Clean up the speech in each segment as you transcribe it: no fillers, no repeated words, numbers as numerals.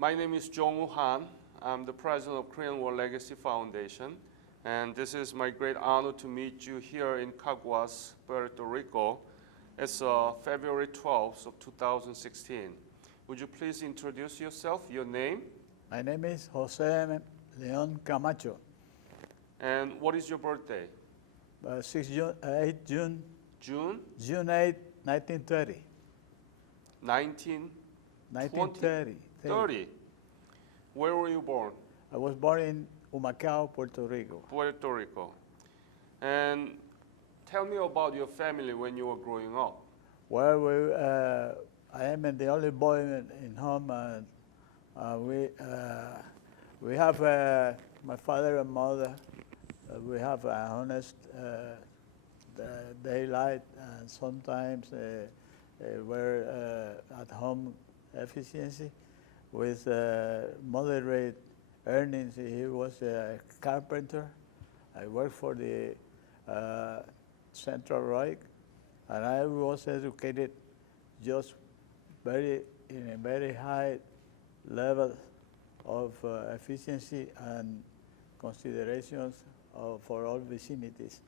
My name is Jong-woo Han. I'm the president of Korean War Legacy Foundation, and this is my great honor to meet you here in Caguas, Puerto Rico. It's February 12th of 2016. Would you please introduce yourself, your name? My name is Jose Leon Camacho. And what is your birthday? 8 June, June June 8, 1930. 1930. 1930. Where were you born? I was born in Humacao, Puerto Rico. Puerto Rico. And tell me about your family when you were growing up. Well, I am the only boy in home. We have my father and mother. We have a honest daylight, and sometimes we're at home efficiency with moderate earnings. He was a carpenter. I worked for the Central Reich, and I was educated just in a very high level of efficiency and considerations for all vicinities.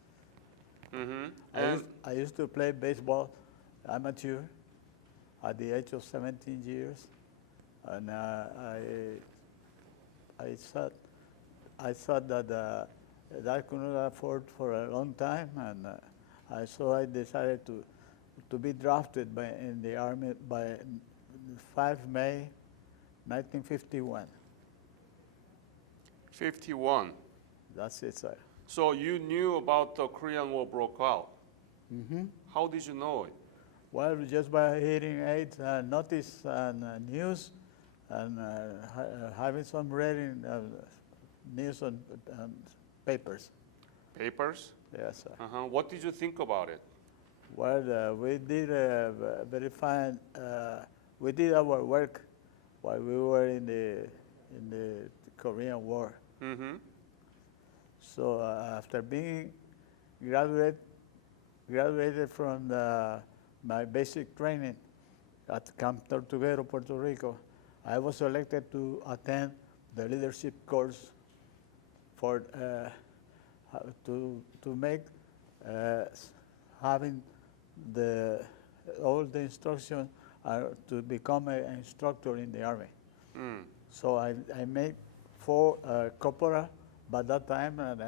Mm-hmm. I used to play baseball amateur at the age of 17 years, and I thought that that could not afford for a long time, and so I decided to be drafted in the Army by 5 May 1951. 51. That's it, sir. So you knew about the Korean War broke out. Mm-hmm. How did you know it? Well, just by hearing it, notice and news, and having some reading news on papers. Papers? Yes, sir. What did you think about it? Well, we did very fine. We did our work while we were in the Korean War. Mm-hmm. So after being graduated from my basic training at Camp Tortuguero, Puerto Rico, I was selected to attend the leadership course for to make having all the instruction to become an instructor in the Army. Mm. So I made 4 corporal by that time, and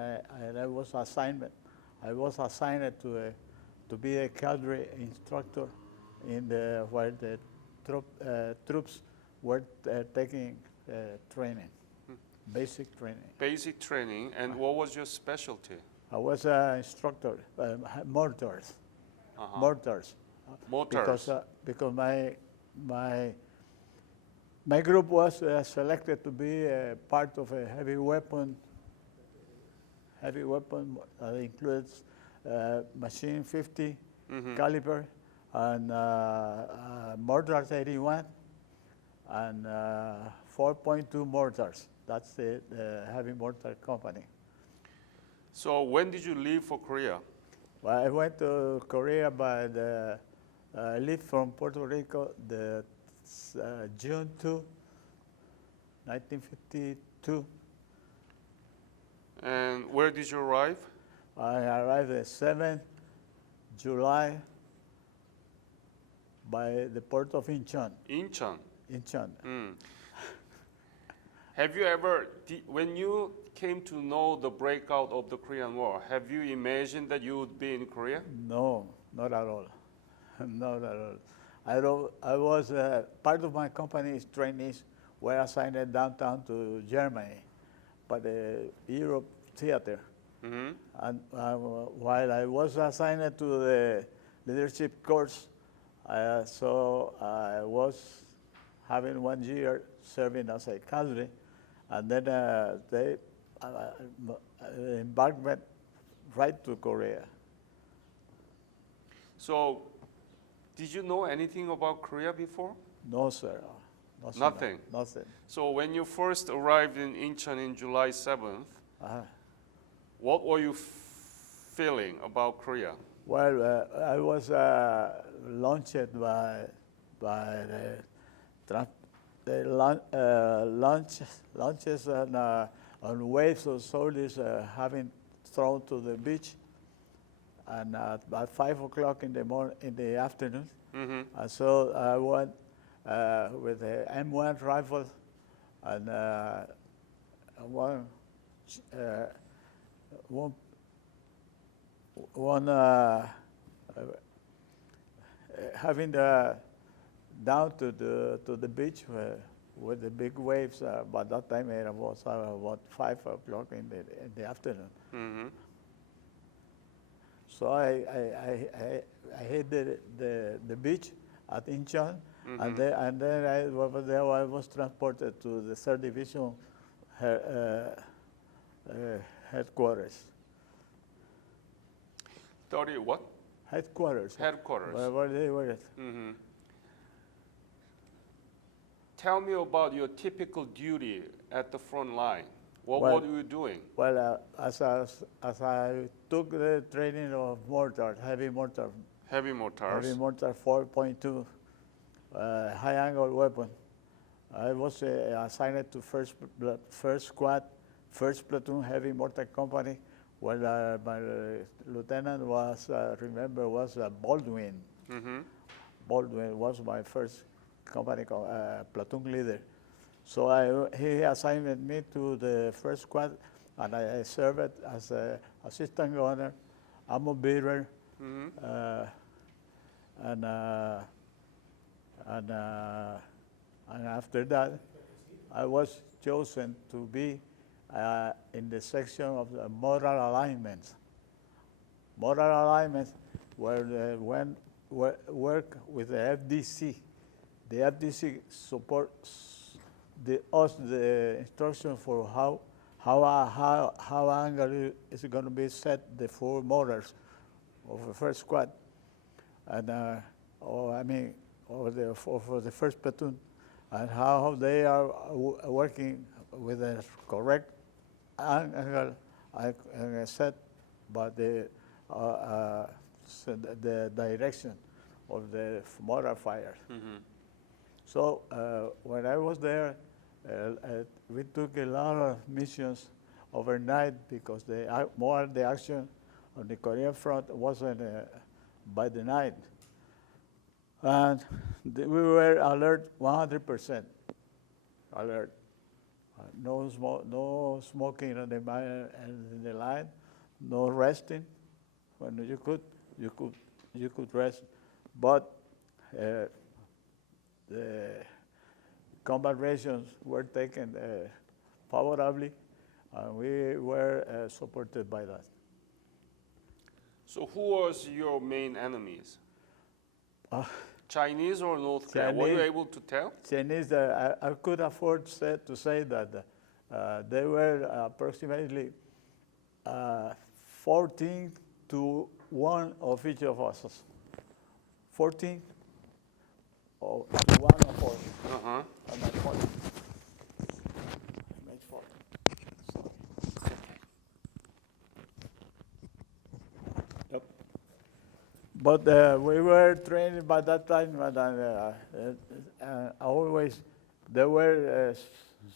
I was assigned to be a cadre instructor while the troops were taking training, basic training. Basic training. And what was your specialty? I was an instructor, mortars. Mortars. Motors. Because my group was selected to be part of a heavy weapon that includes machine 50 caliber and mortars 81 and 4.2 mortars. That's the heavy mortar company. So when did you leave for Korea? Well, I went to Korea I left from Puerto Rico June 2, 1952. And where did you arrive? I arrived at 7th July by the port of Incheon. Incheon. Incheon. Mm. Have you ever, when you came to know the breakout of the Korean War, have you imagined that you would be in Korea? No, not at all. Not at all. I was part of my company's trainees were assigned downtown to Germany, but Europe theater. Mm-hmm. And while I was assigned to the leadership course, so I was having 1 year serving as a cadre, and then they embarked right to Korea. So, did you know anything about Korea before? No, sir. Nothing? Nothing. So when you first arrived in Incheon in July 7th, what were you feeling about Korea? Well, I was launched by the the launches on waves of soldiers having thrown to the beach, and at 5 o'clock in the afternoon. And so I went with the M1 rifle and one having down to the beach with the big waves. By that time it was about 5 o'clock in the afternoon. So I hit the beach at Incheon, and then over there I was transported to the 3rd Division headquarters. 30 what? Headquarters. Headquarters. Where they were. Tell me about your typical duty at the front line. What Well- were you doing? Well, as I took the training of mortar, heavy mortar, Heavy mortars. 4.2, high-angle weapon. I was assigned to first squad, 1st platoon heavy mortar company, where my lieutenant was, Baldwin. Baldwin was my first company platoon leader. So he assigned me to the 1st squad, and I served as an assistant gunner, ammo bearer, and after that, I was chosen to be in the section of the moral alignments. Moral alignments were work with the FDC. The FDC supports the instruction for how angle is going to be set the 4 mortars of the 1st squad, and for the 1st platoon, and how they are working with the correct angle set by the direction of the mortar fire. So when I was there, we took a lot of missions overnight because the action on the Korean front wasn't by the night. And we were alert, 100% alert. No smoking on the line, no resting. When you could rest, but the combat rations were taken favorably, and we were supported by that. So who was your main enemies? Chinese or North Korea? Were you Chinese. able to tell? Chinese, I could afford to say that they were approximately 14 to 1 of each of us. 14 or 1 of us. And I made 4. Yep. But we were trained by that time, and always there were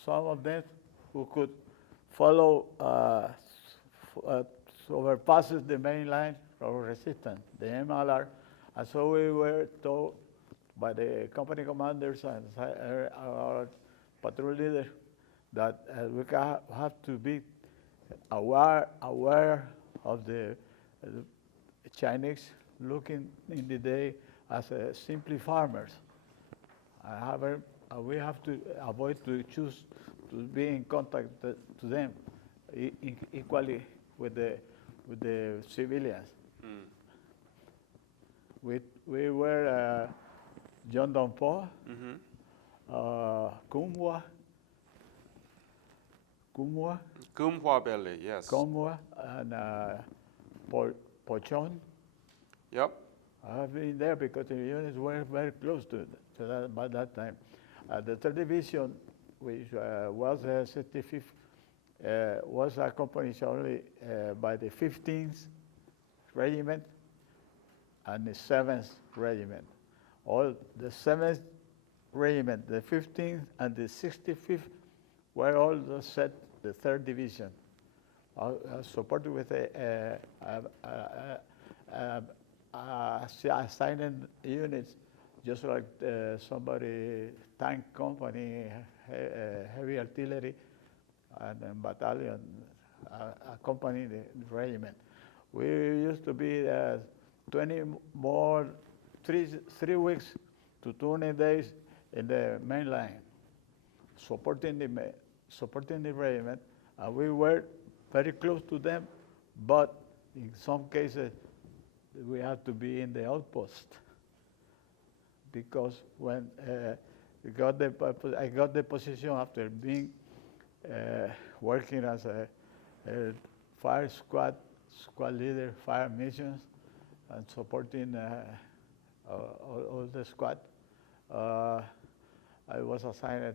some of them who could follow overpasses the main line of resistance, the MLR, and so we were told by the company commanders and our patrol leader that we have to be aware of the Chinese looking in the day as simply farmers. However, we have to avoid to choose to be in contact to them equally with the civilians. We were John Donpo, Kumwa, Kumhwa Valley, yes. and Pochon. Yep. I've been there because the units were very close to that by that time. The 3rd Division, which was 65th, was accompanied only by the 15th Regiment and the 7th Regiment. All the 7th regiment, the 15th and the 65th, were all set the 3rd Division. I supported with assigned units, just like somebody, tank company, heavy artillery, and then battalion accompanying the regiment. We used to be 3 weeks to 20 days in the main line, supporting the regiment, and we were very close to them, but in some cases we had to be in the outpost, because when I got the position after being working as a fire squad leader, fire missions, and supporting all the squad. I was assigned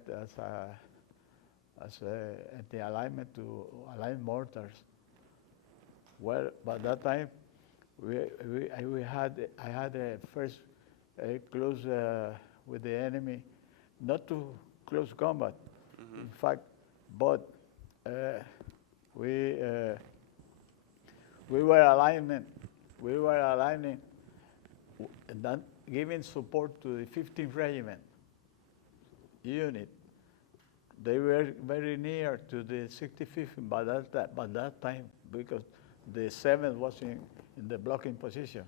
as the alignment to align mortars. Well, by that time, I had a first close with the enemy, not to close combat, in fact, but we were aligning, and then giving support to the 15th Regiment unit. They were very near to the 65th by that time, because the 7th was in the blocking position.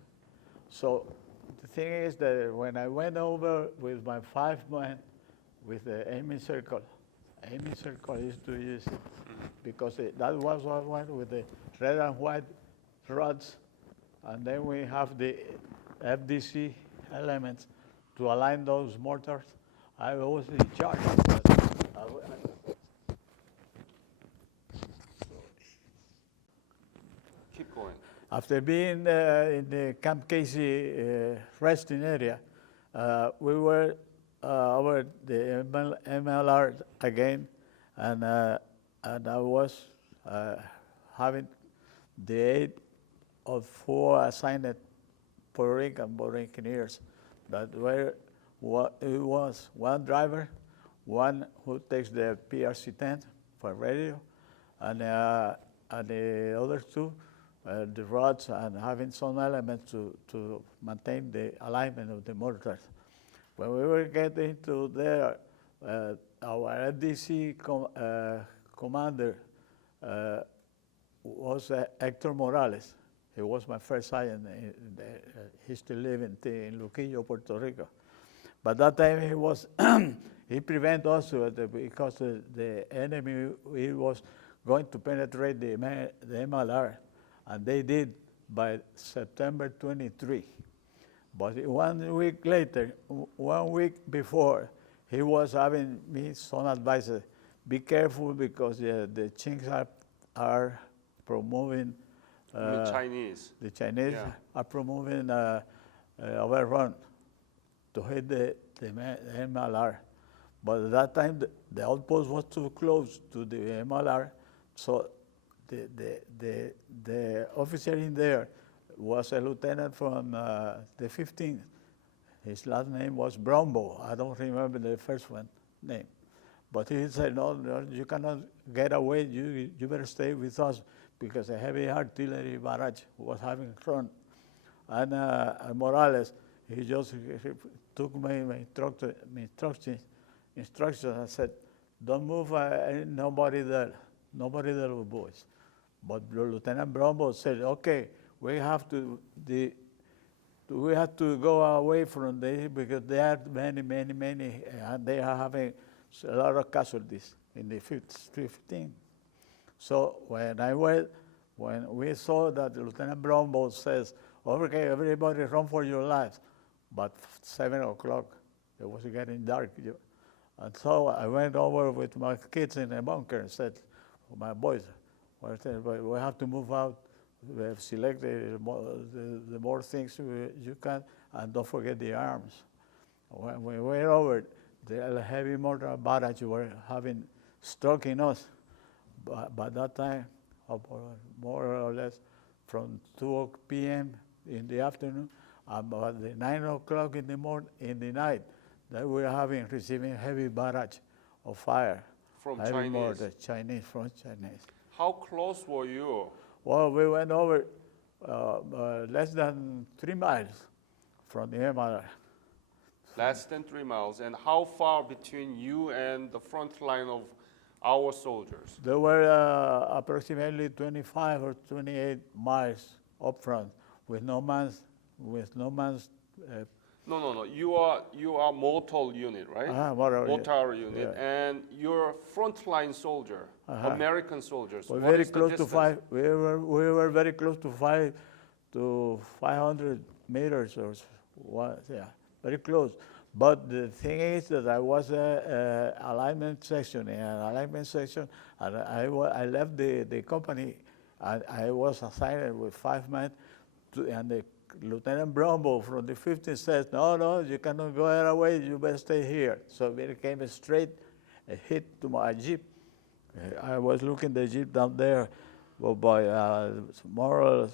So the thing is that when I went over with my 5 men with the aiming circle used to use it, because that was one with the red and white rods, and then we have the FDC elements to align those mortars. I was in charge of that. Keep going. After being in the Camp Casey resting area, we were over the MLR again, and I was having the aid of 4 assigned Puerto Rican engineers that were, it was 1 driver, 1 who takes the PRC-10 for radio, and the other 2, the rods and having some elements to maintain the alignment of the mortars. When we were getting to there, our FDC commander was Hector Morales. He was my first sergeant. He still living in Luquillo, Puerto Rico. But that time he was, he prevented us because the enemy, he was going to penetrate the MLR, and they did by September 23. But 1 week later, 1 week before, he was having me some advice. Be careful, because the Chinks are promoting. The Chinese. The Chinese are promoting overrun to hit the MLR. But at that time, the outpost was too close to the MLR, so the officer in there was a lieutenant from the 15th. His last name was Brombo. I don't remember the first one name. But he said, no, you cannot get away. You better stay with us, because a heavy artillery barrage was having run. And Morales, he just took my instructions and said, don't move, nobody there with boys. But Lieutenant Brombo said, okay, we have to go away from there, because there are many, and they are having a lot of casualties in the 15. So when we saw that Lieutenant Brombo says, okay, everybody run for your lives, but 7 o'clock, it was getting dark. And so I went over with my kids in a bunker and said, my boys, we have to move out. We have selected the more things you can, and don't forget the arms. When we went over, the heavy mortar barrage were having stroking us. By that time, more or less from 2 p.m. in the afternoon, about 9 o'clock in the night, that we were receiving heavy barrage of fire. From I remember Chinese. the Chinese, from Chinese. How close were you? Well, we went over less than 3 miles from the MRI. Less than 3 miles. And how far between you and the front line of our soldiers? There were approximately 25 or 28 miles up front with no man's. No. You are mortal unit, right? Mortar, Mortar unit, yeah. and you're frontline soldier, American soldiers. We're What very is the close to distance? we were very close to 500 meters or what? Yeah, very close. But the thing is that I was a alignment section in an alignment section, and I left the company, and I was assigned with 5 men, and the Lieutenant Brombo from the 15th says, no, you cannot go that way, you better stay here. So we came straight, a hit to my jeep. I was looking the jeep down there, well, by more or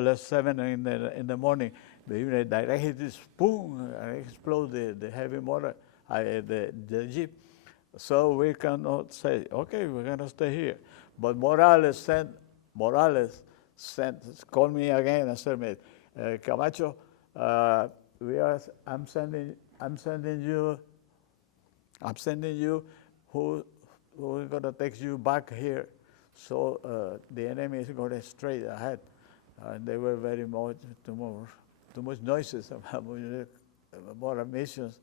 less 7 in the morning. The direct hit is boom, and explode the heavy motor, the jeep. So we cannot say, okay, we're gonna stay here. But Morales called me again and said, Camacho, I'm sending you who's gonna take you back here. So the enemy is going straight ahead, and they were very much too much noises more emissions,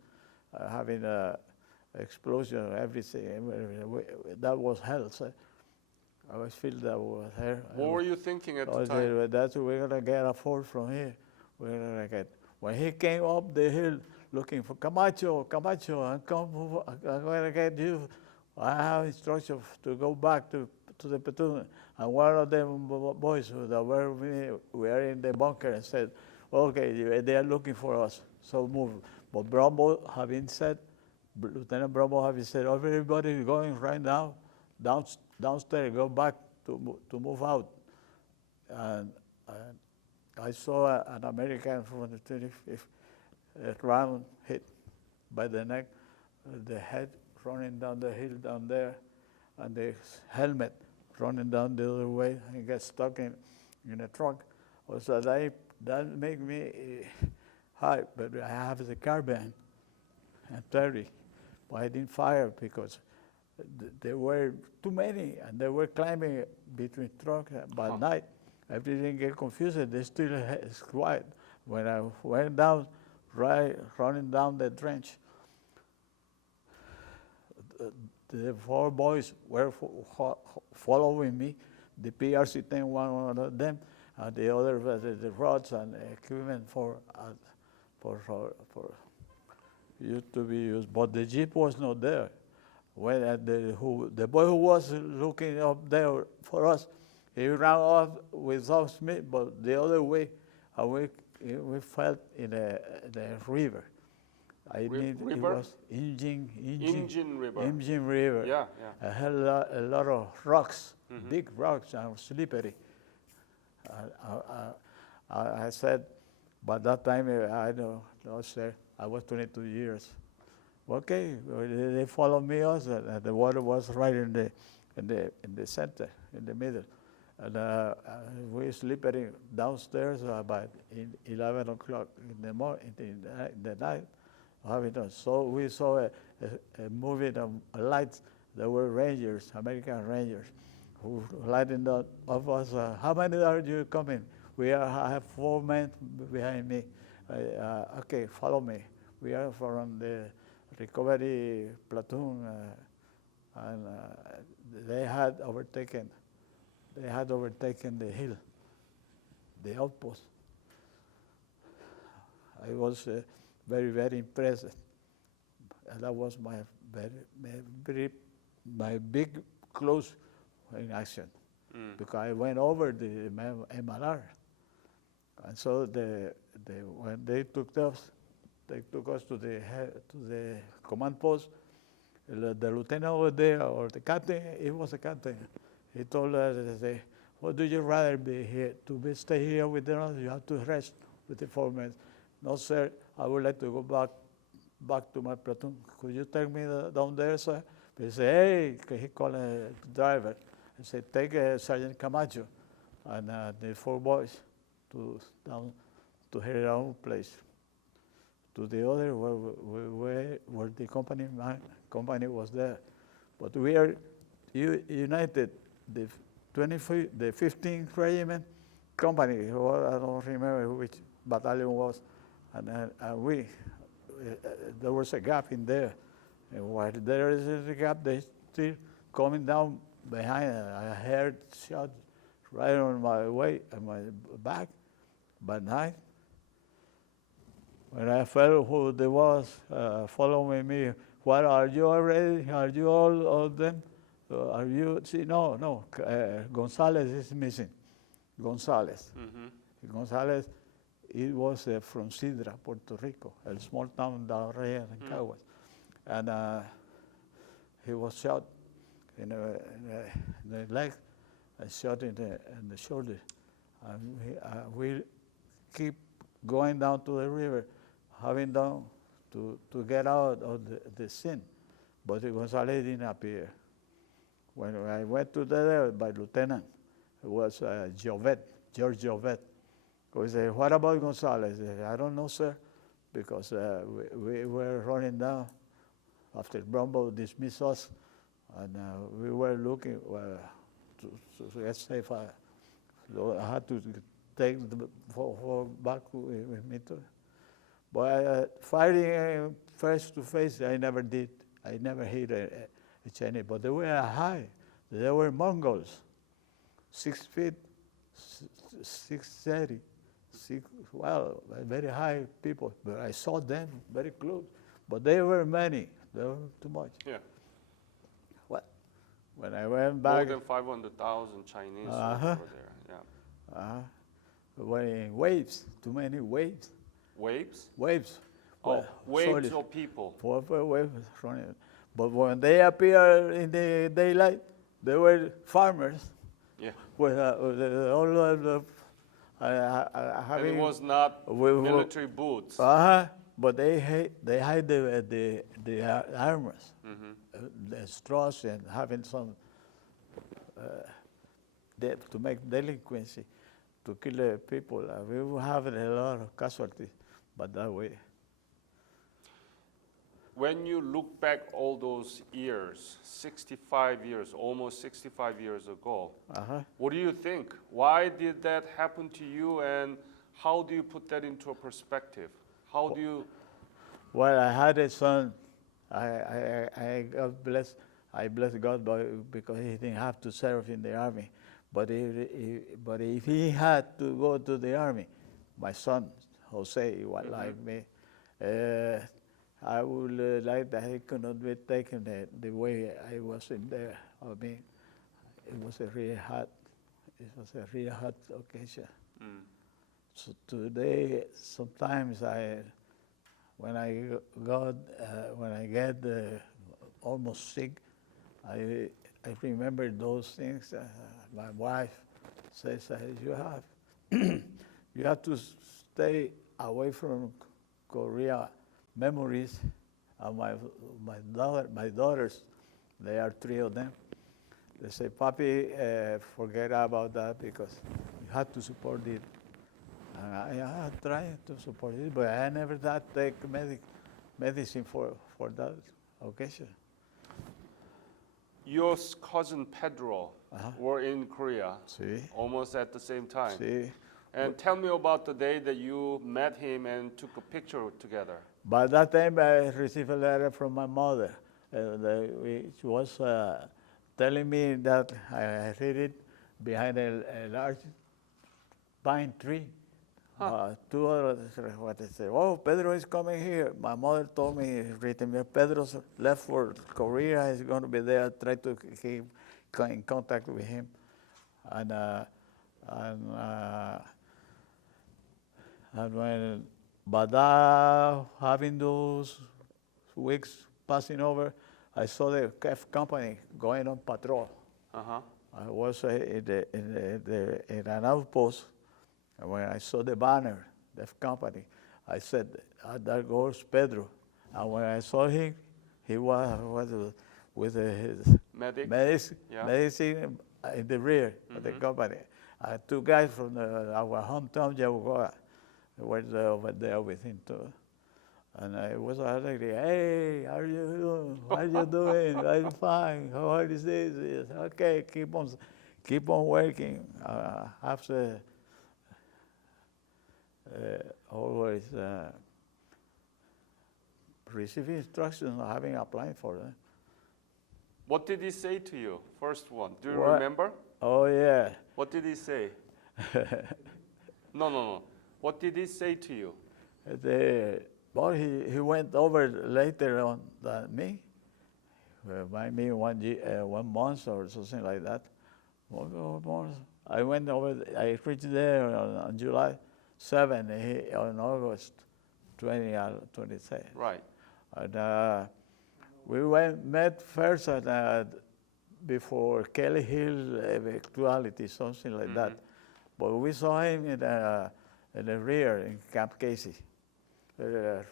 having explosion, everything. That was hell. So I was feel that was hell. What were you thinking at the time? Said, that's we're gonna get a force from here. We're gonna get. When he came up the hill looking for Camacho, I'm gonna get you. I have instructions to go back to the platoon. And one of them boys that were with me, we are in the bunker, and said, okay, they are looking for us, so move. But Brombo having said, Lieutenant Brombo having said, everybody is going right now downstairs, go back to move out. And I saw an American from the 25th round hit by the neck, the head running down the hill down there, and the helmet running down the other way, and he gets stuck in a trunk. So that made me high, but I have the carbine and 30, but I didn't fire because there were too many, and they were climbing between trucks by night. Everything get confused. They still is quiet. When I went down, running down the trench, the 4 boys were following me. The PRC-10, one of them, and the other was the rods and equipment for used to be used. But the jeep was not there. When the boy who was looking up there for us, he ran off without me, but the other way, and we fell in the river. It was Engine River. Engine River. Yeah. I had a lot of rocks, big rocks, and slippery. I said, by that time, I was 22 years. Okay, they followed me also, and the water was right in the center, in the middle. And we slippery downstairs about 11 o'clock in the night. So we saw a moving lights. There were Rangers, American Rangers, who lighting up of us. How many are you coming? I have 4 men behind me. Okay, follow me. We are from the recovery platoon, and they had overtaken the hill, the outpost. I was very, very impressed. And that was my big close in action, because I went over the MLR, and so when they took us to the command post. The lieutenant over there, or the captain, it was a captain. He told us, "What do you rather be here? Stay here with us? You have to rest with the 4 men." "No, sir, I would like to go back to my platoon. Could you take me down there, sir? He said, hey, he called the driver. He said, take Sergeant Camacho and the 4 boys to down to her own place. To the other where the company was there. But we are united, the 15th Regiment company, well, I don't remember which battalion was, and there was a gap in there. And while there is a gap, they still coming down behind. I heard shots right on my back, by night. When I felt who they was following me, what, are you already? Are you all of them? Are you? See, no. Gonzalez is missing. Gonzalez. Mm-hmm. Gonzalez, it was from Sidra, Puerto Rico, a small town down here in Caguas. And he was shot in the leg and shot in the shoulder. And we keep going down to the river, having done to get out of the scene. But Gonzalez didn't appear. When I went to there by Lieutenant, it was George Jovet. He said, what about Gonzalez? I said, I don't know, sir, because we were running down after Brombo dismissed us, and we were looking to get safe. So I had to take the back with me too. But fighting face to face, I never did. I never hit a Chinese, but they were high. They were Mongols, 6 feet, 6'30", well, very high people. But I saw them very close. But they were many. They were too much. Yeah. What? When I went back, more than 500,000 Chinese over there. Yeah. Were in waves. Too many waves. Waves? Waves. Oh, waves of people. Four waves running. But when they appeared in the daylight, they were farmers. Yeah. With all of the. And it was not military boots. But they hide the armors, the straws, and having some to make delinquency, to kill the people. We were having a lot of casualties, but that way. When you look back all those years, 65 years, almost 65 years ago, what do you think? Why did that happen to you, and how do you put that into a perspective? How do you? Well, I had a son. I got blessed. I blessed God because he didn't have to serve in the army. But if he had to go to the army, my son, Jose, was like me. I would like that he could not be taken the way I was in there. I mean, it was a really hard occasion. So today, sometimes when I get almost sick, I remember those things. My wife says, you have to stay away from Korea memories. And my daughters, there are 3 of them. They say, Papi, forget about that because you have to support it. And I try to support it, but I never take medicine for that occasion. Your cousin Pedro were in Korea almost at the same time. And tell me about the day that you met him and took a picture together. By that time, I received a letter from my mother, which was telling me that I read it behind a large pine tree. 2 others, what they say, oh, Pedro is coming here. My mother told me, written me, Pedro's left for Korea. He's going to be there. Try to keep in contact with him. And when Bada having those weeks passing over, I saw the KEF company going on patrol. I was in an outpost. And when I saw the banner, the company, I said, there goes Pedro. And when I saw him, he was with his Medic? Yeah. medicine in the rear of the company. Two guys from our hometown, Yabucoa, were over there with him too. And I was like, hey, how are you doing? What are you doing? I'm fine. How hard is this? Yes, okay, keep on working. After always receiving instructions, having applied for them. What did he say to you? First one. Do you What? remember? Oh yeah. What did he say? No. What did he say to you? Well, he went over later on than me. By me 1 month or something like that. 1 month. I went over. I reached there on July 7. On August 20 or 23. Right. And we met first before Kelly Hill Actuality, something like that. But we saw him in the rear in Camp Casey. The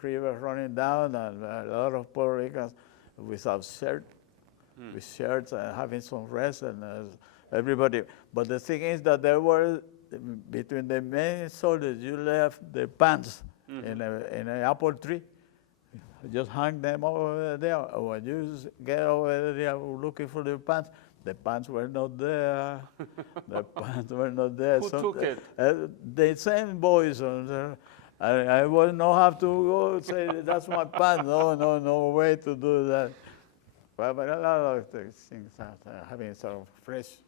river running down, and a lot of Puerto Ricans without shirt, with shirts and having some rest, and everybody. But the thing is that there were, between the main soldiers, you left their pants in an apple tree. Just hang them over there. When you get over there looking for the pants were not there. The pants were not there. Who took it? The same boys. I wouldn't know how to go say, that's my pants. No way to do that. But a lot of things, having sort of fresh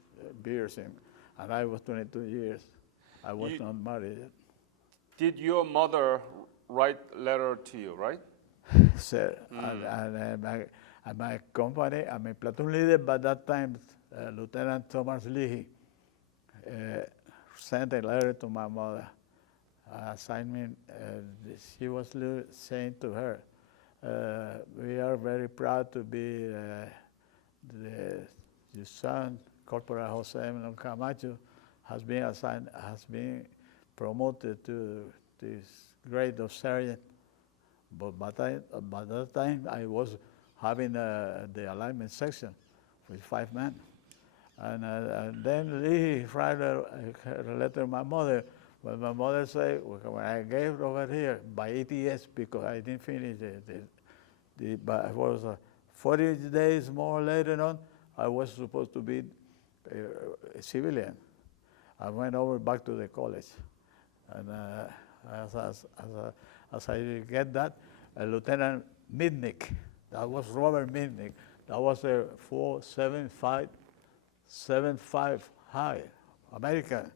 beers in. And I was 22 years. I was not married yet. Did your mother write letter to you, right? Sir, and my company, I'm a platoon leader by that time, Lieutenant Thomas Leahy, sent a letter to my mother. Assignment, she was saying to her, we are very proud to be the son, Corporal Jose Emilio Camacho, has been promoted to this grade of sergeant. But by that time, I was having the alignment section with 5 men. And then Lee wrote a letter to my mother. But my mother said, when I gave it over here by ATS, because I didn't finish but it was 40 days more later on, I was supposed to be a civilian. I went over back to the college. And as I get that, Lieutenant Midnick, that was Robert Midnick, that was a 4.75 high, American.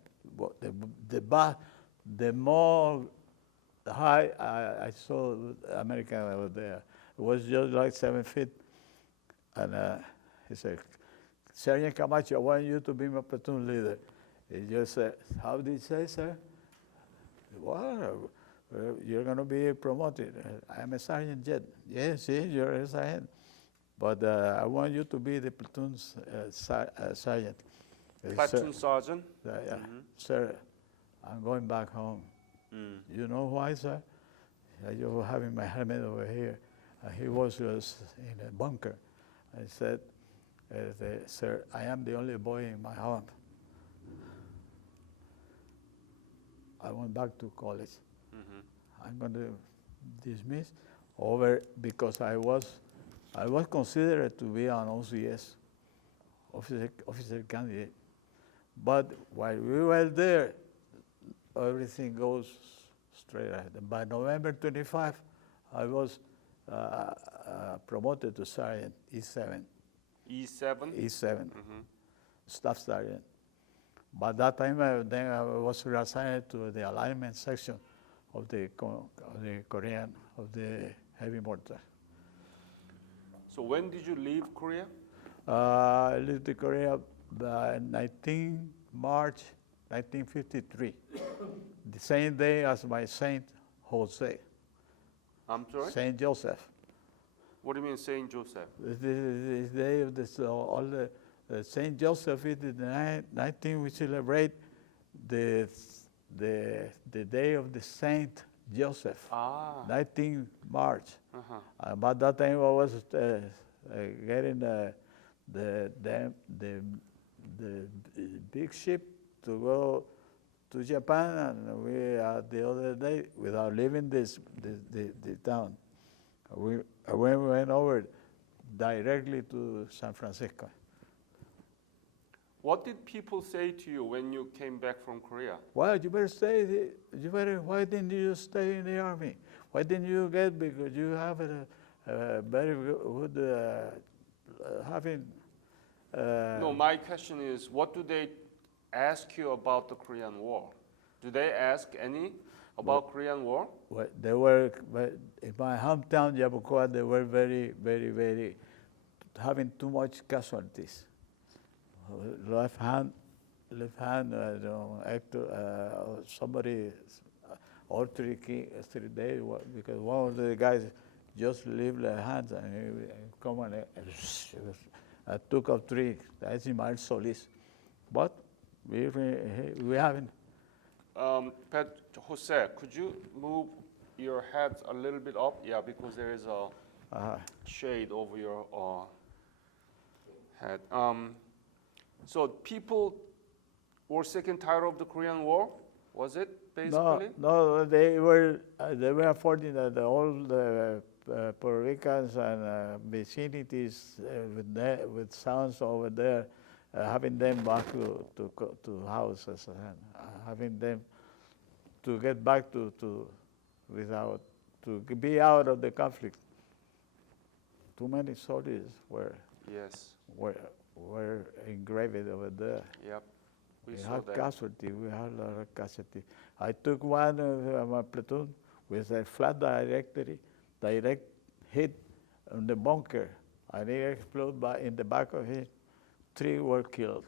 The more high I saw American over there, it was just like 7 feet. And he said, Sergeant Camacho, I want you to be my platoon leader. He just said, how did he say, sir? Well, you're going to be promoted. I'm a sergeant yet. Yes, you're a sergeant. But I want you to be the platoon's sergeant. Platoon sergeant? Yeah. Sir, I'm going back home. You know why, sir? You're having my helmet over here. He was in a bunker. I said, sir, I am the only boy in my home. I went back to college. I'm going to dismiss over because I was considered to be an OCS, officer candidate. But while we were there, everything goes straight ahead. By November 25, I was promoted to sergeant, E7. E7? E7, staff sergeant. By that time, then I was reassigned to the alignment section of the Korean, of the heavy mortar. So when did you leave Korea? I left Korea by 19 March 1953, the same day as my Saint Jose. I'm sorry? Saint Joseph. What do you mean Saint Joseph? The day of Saint Joseph is the 19th. We celebrate the day of the Saint Joseph, Ah. 19 March. Uh-huh. About that time, I was getting the, the, the, the big ship to go to Japan, and we the other day, without leaving the town, we went over directly to San Francisco. What did people say to you when you came back from Korea? Well, you better stay. Why didn't you stay in the army? Why didn't you get? Because you have a very good having. No, my question is, what do they ask you about the Korean War? Do they ask any about Korean War? Well, they were in my hometown, Yabucoa. They were very having too much casualties. Left hand, actor, somebody, all 3 days, because one of the guys just leave the hands and he come and took up 3. That's in my solis. But we haven't. Pat Jose, could you move your head a little bit up? Yeah, because there is a shade over your head. So people were sick and tired of the Korean War, was it basically? No, they were fortunate that all the Puerto Ricans and vicinities with sons over there, having them back to houses and having them to get back to be out of the conflict. Too many soldiers were engraved over there. Yep, we saw had that. casualty. We had a lot of casualty. I took one of my platoon with a flat direct hit on the bunker, and it exploded in the back of it. 3 were killed.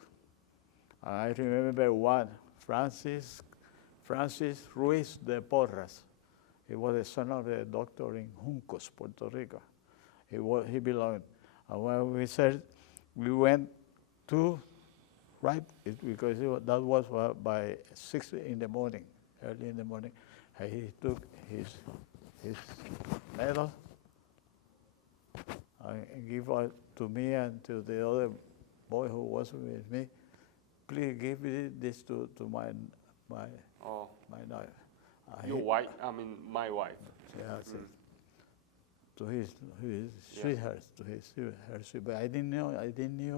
I remember one, Francis Ruiz de Porras. He was the son of a doctor in Juncos, Puerto Rico. He belonged. And when we went to, because that was by 6 in the morning, early in the morning. And he took his medal and gave it to me and to the other boy who was with me. Please give this to my wife. Your wife? I mean, my wife. Yeah, to his sweetheart, to her sweetheart. I didn't know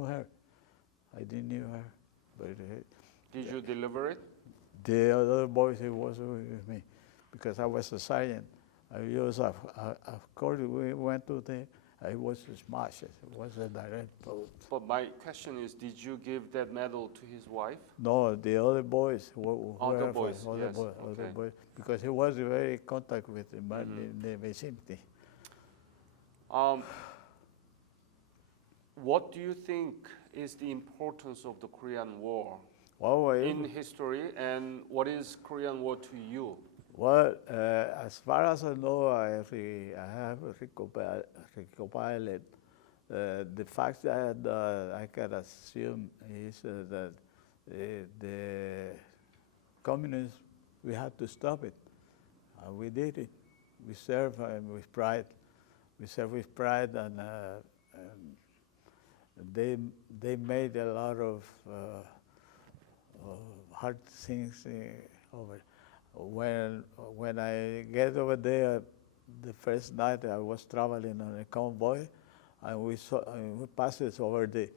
her. But did you deliver it? The other boys, he was with me, because I was a sergeant. Of course, we went to it was smashed. It was a direct blow. But my question is, did you give that medal to his wife? No, the other boys. Other boys, other boys, because he was very in contact with the man in the vicinity. What do you think is the importance of the Korean War in history, and what is Korean War to you? Well, as far as I know, I have recompiled the facts that I can assume is that the communists, we had to stop it. And we did it. We served with pride. We served with pride, and they made a lot of hard things over. When I get over there, the first night I was traveling on a convoy, and we passed over the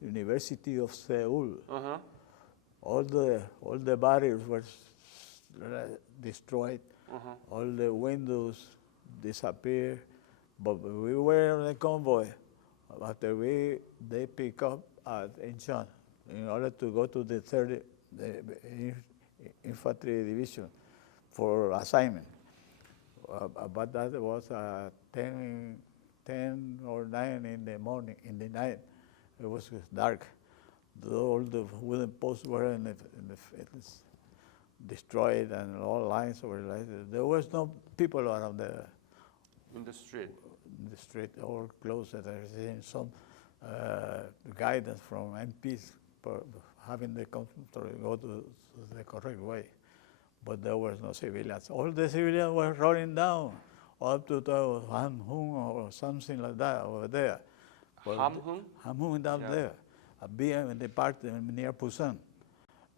University of Seoul. Uh-huh. All the barriers were destroyed. Uh-huh. All the windows disappeared. But we were on a convoy. After they pick up at Incheon in order to go to the 3rd Infantry Division for assignment. But that was 10 or 9 in the morning, in the night. It was dark. All the wooden posts were destroyed, and all lines were lighted. There was no people around there. In the street? In the street, all closed. I received some guidance from MPs for having the country go to the correct way. but there was no civilians. All the civilians were running down up to the Hamhung or something like that over there. But Hamhung? Hamhung down Yeah. there, a big department near Busan.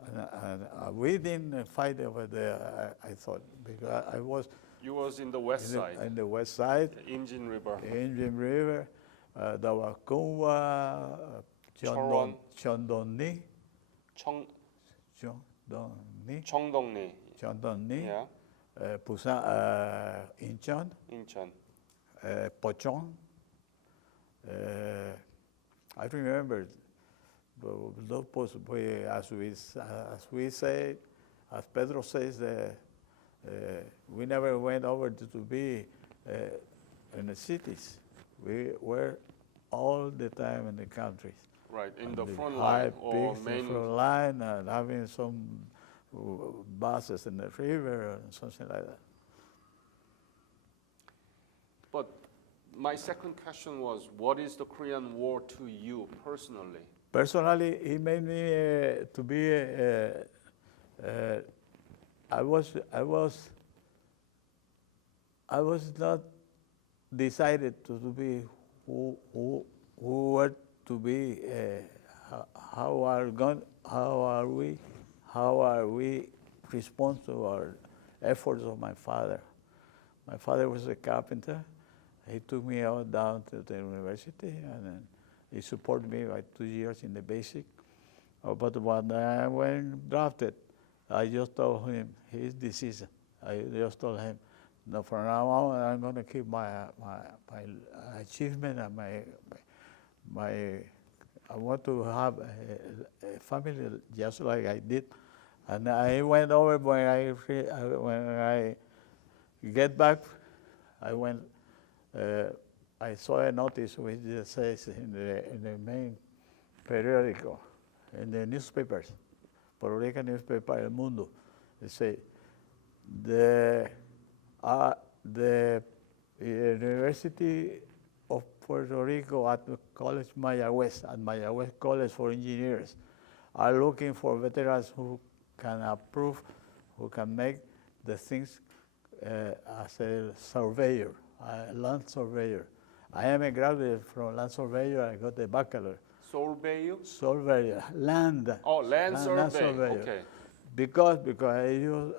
And we didn't fight over there, I thought, because I was You was in the west side, in the west side, the Injin River. Indian River, there was Kungwa, Choron. Cheondonni, Chong, Cheondonni, Cheongdongni. Cheondonni, Yeah, Busan, Incheon, Incheon. Pocheon. I remember those posts, as we say, as Pedro says, we never went over to be in the cities. We were all the time in the countries. Right, in the And front high line or peaks in main. front line, and having some buses in the river and something like that. But my second question was, what is the Korean War to you personally? Personally, it made me to be. I was not decided to be who were to be. How are we respond to our efforts of my father? My father was a carpenter. He took me out down to the university, and then he supported me by 2 years in the basic. But when I went drafted, I just told him his decision. I just told him, no, from now on, I'm going to keep my achievement and I want to have a family just like I did. And I went over when I get back. I went. I saw a notice which says in the main periodical, in the newspapers, Puerto Rican newspaper El Mundo. It say the University of Puerto Rico at the College Mayagüez and Mayagüez College for Engineers are looking for veterans who can approve, who can make the things as a surveyor, a land surveyor. I am a graduate from land surveyor. I got a bachelor. Surveyor, land. Oh, land survey. Land surveyor. Okay. Because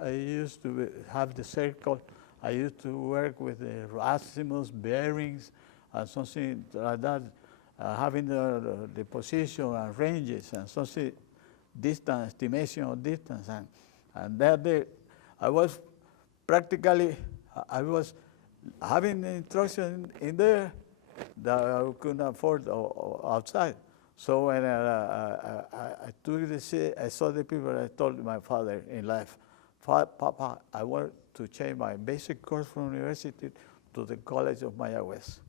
I used to have the circle. I used to work with the azimuths, bearings, and something like that, having the position and ranges and something, distance, estimation of distance, and that I was practically, I was having the instruction in there that I couldn't afford outside. So when I took I saw the people, I told my father in life, Papa, I want to change my basic course from university to the College of Mayagüez.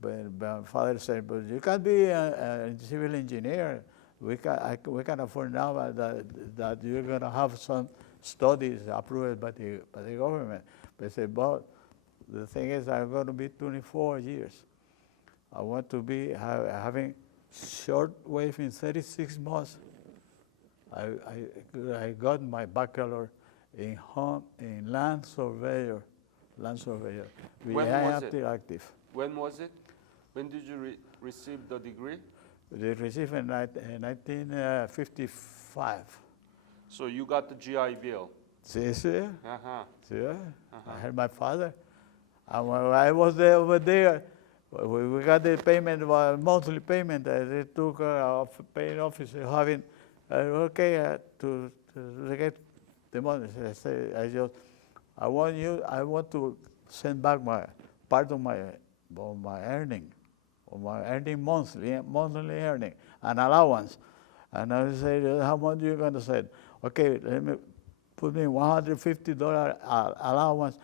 But my father said, but you can't be a civil engineer. We can afford now that you're going to have some studies approved by the government. But I said, but the thing is, I'm going to be 24 years. I want to be having short wave in 36 months. I got my bachelor in land surveyor. When was it? Active. When was it? When did you receive the degree? They received in 1955. So you got the GI Bill. See? Uh-huh. See? I had my father. And when I was there over there, we got the payment, monthly payment. They took a paying officer having, to get the money. I say, I want to send back part of my earning, monthly earning, an allowance. And I said, how much are you going to send? Okay, let me put me $150 allowance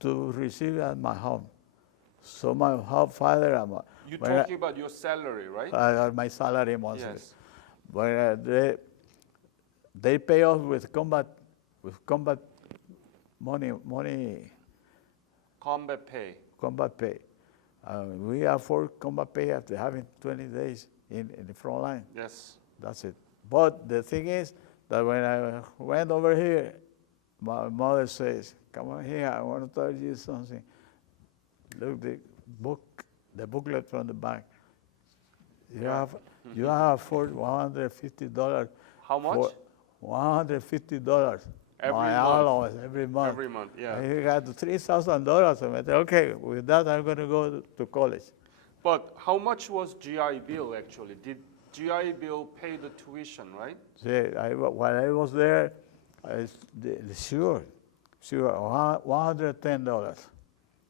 to receive at my home. So my father, You're talking about your salary, right? my salary monthly. Yes. But they pay us with combat money. Combat pay. Combat pay. We afford combat pay after having 20 days in the front line. Yes. That's it. But the thing is that when I went over here my mother says, "Come on here, I want to tell you something." Look, the booklet from the back. You Yeah. have you have for $150 How much? for $150. Every my month. allowance every month. Every month, yeah. I got $3,000. I said, okay, with that I'm going to go to college. But how much was GI Bill actually? Did GI Bill pay the tuition, right? See, while I was there, sure, $110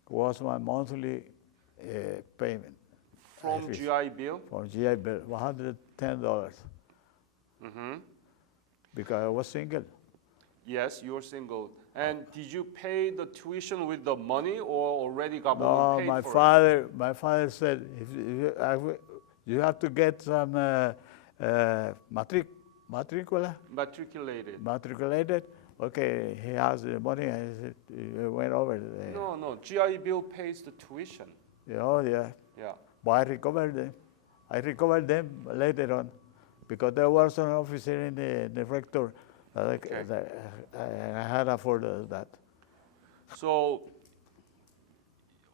was my monthly payment. From Fees. GI Bill? For GI Bill, $110, Mm-hmm. because I was single. Yes, you're single. And did you pay the tuition with the money or already government No, paid my for father said, you have to get some matricula, Matriculated. matriculated. Okay, he has the money. I said, he went over there. No, GI Bill pays the tuition. Oh, yeah. Yeah. But I recovered them. I recovered them later on, because there was an officer in the rector Okay. that I had afforded that. So,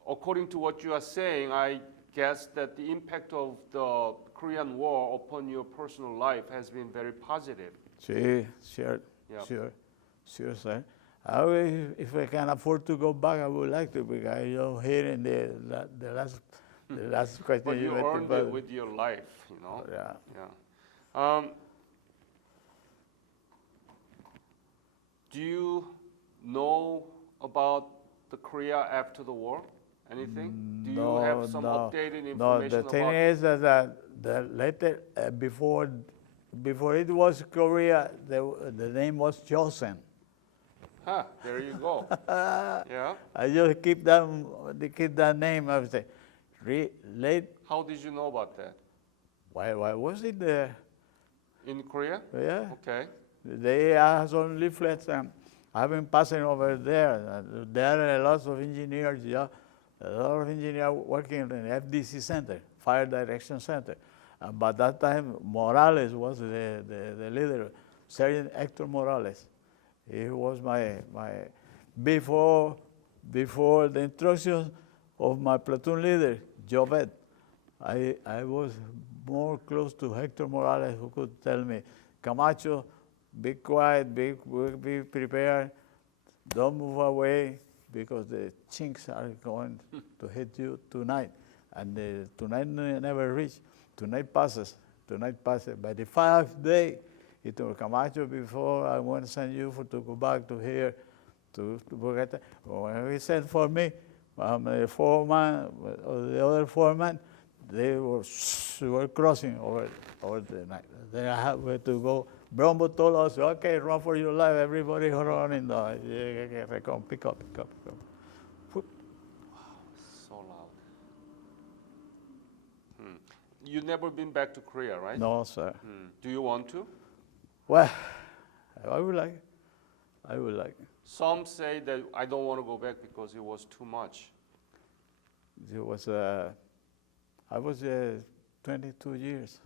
according to what you are saying, I guess that the impact of the Korean War upon your personal life has been very positive. Sure, Yeah. sure, sir. If I can afford to go back, I would like to, because here in the last question But you went earned about- it with your life, you know? Yeah. Yeah. Do you know about the Korea after the war? Anything? Do you have some updated No, information the thing about is that the later, before it was Korea, the name was Joseon. There you go. Yeah. I just keep that name. I say, late. How did you know about that? Why was it there? In Korea? Yeah. Okay. They have some leaflets. I've been passing over there. There are lots of engineers. Yeah, a lot of engineers working in the FDC Center, Fire Direction Center. But that time, Morales was the leader, Sergeant Hector Morales. He was my before the instruction of my platoon leader, Jovet. I was more close to Hector Morales, who could tell me, Camacho, be quiet, be prepared, don't move away, because the chinks are going to hit you tonight. And tonight never reached. Tonight passes. By the 5th day, he told Camacho, before I want to send you to go back to here, to Bogota. When he sent for me, the foreman, the other foreman, they were crossing over the night. Then I had to go. Brombo told us, okay, run for your life. Everybody running. Come, pick up. Wow, so loud. You've never been back to Korea, right? No, sir. Do you want to? Well, I would like. Some say that I don't want to go back because it was too much. It was. I was 22 years.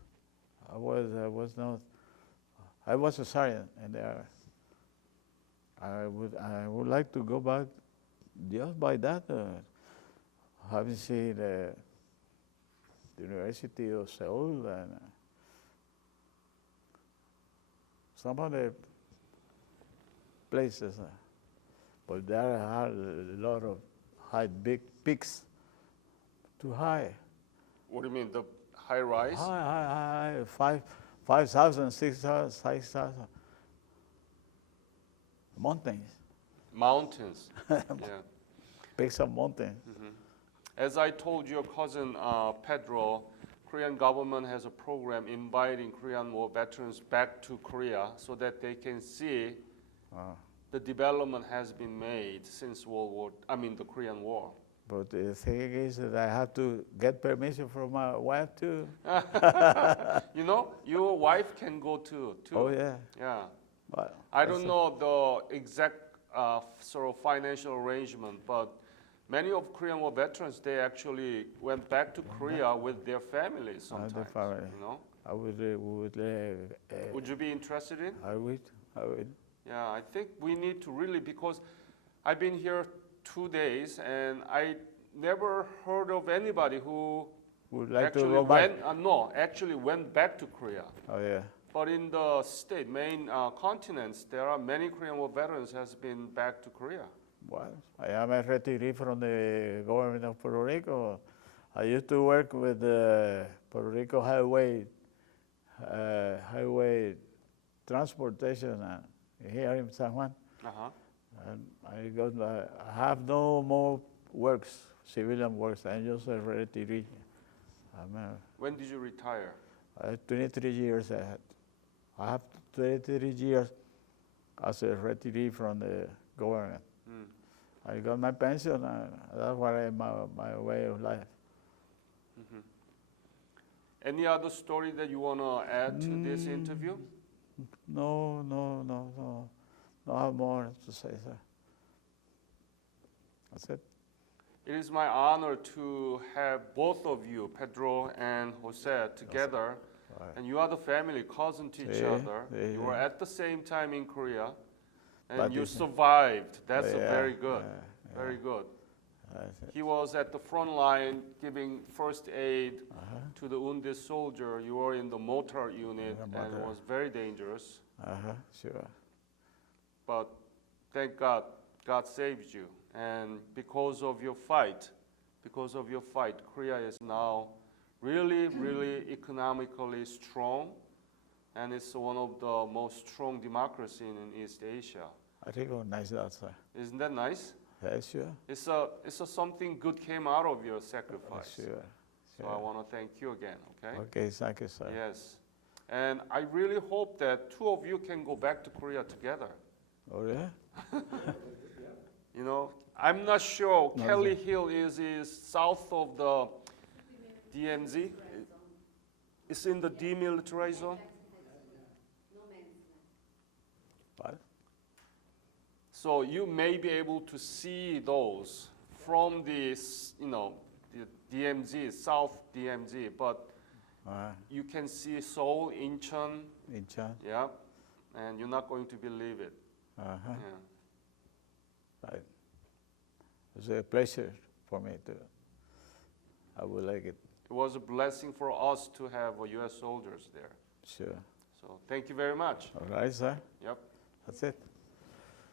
I was not. I was a sergeant, and I would like to go back just by that. Having seen the University of Seoul and some other places, but there are a lot of big peaks, too high. What do you mean, the high rise? High, 5,000, 6,000, 6,000. Mountains. Mountains. Yeah. Peaks of mountains. As I told your cousin Pedro, Korean government has a program inviting Korean War veterans back to Korea so that they can see the development has been made since the Korean War. But the thing is that I have to get permission from my wife too. You know, your wife can go too. Oh yeah. Yeah. Well, I don't know the exact sort of financial arrangement, but many of Korean War veterans, they actually went back to Korea with their families sometimes. their family. You know? I would. Would you be interested in? I would. Yeah, I think we need to really, because I've been here 2 days and I never heard of anybody who Would like to actually go back. actually went back to Korea. Oh yeah. But in the main continents, there are many Korean War veterans has been back to Korea. Well, I am a retiree from the government of Puerto Rico. I used to work with the Puerto Rico highway transportation here in San Juan. Uh-huh. And I have no more works, civilian works. I'm just a retiree. When did you retire? 23 years I had. I have 23 years as a retiree from the government. Mm. I got my pension, and that's what my way of life. Mm-hmm. Any other story that you want to add to this interview? No have more to say, sir. That's it. It is my honor to have both of you, Pedro and Jose, together. Right. And you are the family, cousin to each Yeah, other. yeah, You were yeah. at the same time in Korea, and But you it's- survived. That's Yeah, very good. yeah, Very good. That's it. He was at the front line giving first aid Uh-huh. to the wounded soldier. You were in the mortar unit, Yeah, and it mortar. was very dangerous. Sure. But thank God, God saved you. And because of your fight, Korea is now really, really economically strong, and it's one of the most strong democracies in East Asia. I recognize that, sir. Isn't that nice? Yeah, sure. It's a something good came out of your sacrifice. Sure. So I want to thank you again, okay? Okay, thank you, sir. Yes. And I really hope that two of you can go back to Korea together. Oh, yeah? You know, I'm not sure. No, Kelly Hill is south of the DMZ. It's in the demilitarized zone. What? So you may be able to see those from the DMZ, South DMZ, but you can see Seoul, Incheon, Incheon? yeah, and you're not going to believe it. Uh-huh. Yeah. Right. It's a pleasure for me to. I would like it. It was a blessing for us to have U.S. soldiers there. Sure. So thank you very much. All right, sir. Yep. That's it.